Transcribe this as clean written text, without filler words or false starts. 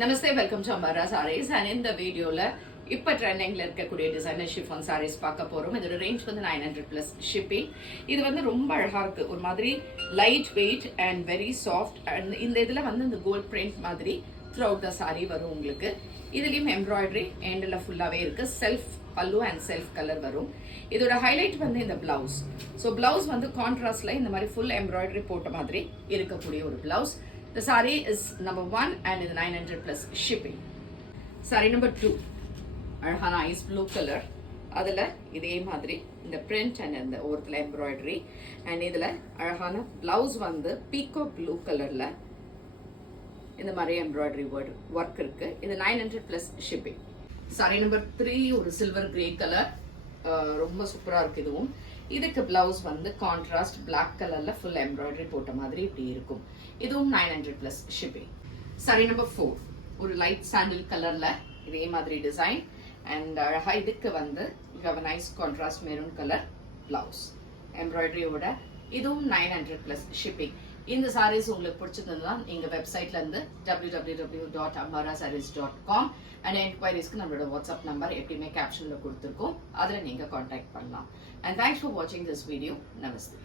Namaste, welcome to Ambara sarees. And இந்த வீடியோல இப்ப ட்ரெண்டிங்ல இருக்கக்கூடிய டிசைனர் ஷிஃபான் சாரீஸ் பார்க்க போறோம். இதோட ரேஞ்ச் வந்து 900 பிளஸ் ஷிப்பிங். இது வந்து ரொம்ப அழகா இருக்கு, ஒரு மாதிரி light weight and very soft. And இந்த இதுல வந்து இந்த கோல்ட் பிரிண்ட் மாதிரி த்ரூ அவுட் த சாரி வரும் உங்களுக்கு. இதுலயும் எம்ப்ராய்டரி எண்ட்ல ஃபுல்லாவே இருக்கு. செல்ஃப் பல்லு அண்ட் செல்ஃப் கலர் வரும். இதோட ஹைலைட் வந்து இந்த பிளவுஸ். ஸோ பிளவுஸ் வந்து கான்ட்ராஸ்ட்ல இந்த மாதிரி ஃபுல் எம்ப்ராய்டரி போட்ட மாதிரி இருக்கக்கூடிய ஒரு blouse. The saree is number 1 and is 900 plus shipping. Saree number 2. அழகான ஐஸ் ப்ளூ கலர். அதில் இதே மாதிரி இந்த பிரிண்ட் அண்ட் இந்த ஓரத்தில் எம்ப்ராய்டரி அண்ட் இதில் அழகான பிளவுஸ் வந்து பீகோ ப்ளூ கலரில் இந்த மாதிரி எம்ப்ராய்டரி ஒர்க் இருக்கு. இது 900 பிளஸ் ஷிப்பிங். saree number 3 ஒரு சில்வர் கிரே கலர், ரொம்ப சூப்பராக இருக்கு. இதுவும் இதுக்கு பிளவுஸ் வந்து கான்ட்ராஸ்ட் பிளாக் கலர்ல ஃபுல் எம்ப்ராய்டரி போட்ட மாதிரி இப்படி இருக்கும். இதுவும் 900 பிளஸ் ஷிப்பிங். saree number 4 ஒரு லைட் சாண்டில் கலர்ல இதே மாதிரி டிசைன் அண்ட் அழகா இதுக்கு வந்து nice contrast maroon colour blouse எம்ப்ராய்டரியோட. இதுவும் 900 பிளஸ் ஷிப்பிங். இந்த சாரீஸ் உங்களுக்கு பிடிச்சிருந்ததுன்னா நீங்க வெப்சைட்ல இருந்து www.ambarasarees.com அண்ட் என்கொயரிஸ்க்கு நம்மளோட வாட்ஸ்அப் நம்பர் எப்பயுமே கேப்ஷன்ல கொடுத்துருக்கோம், அதில் நீங்க கான்டாக்ட் பண்ணலாம். அண்ட் தேங்க்ஸ் ஃபார் வாட்சிங் திஸ் வீடியோ. நமஸ்தே.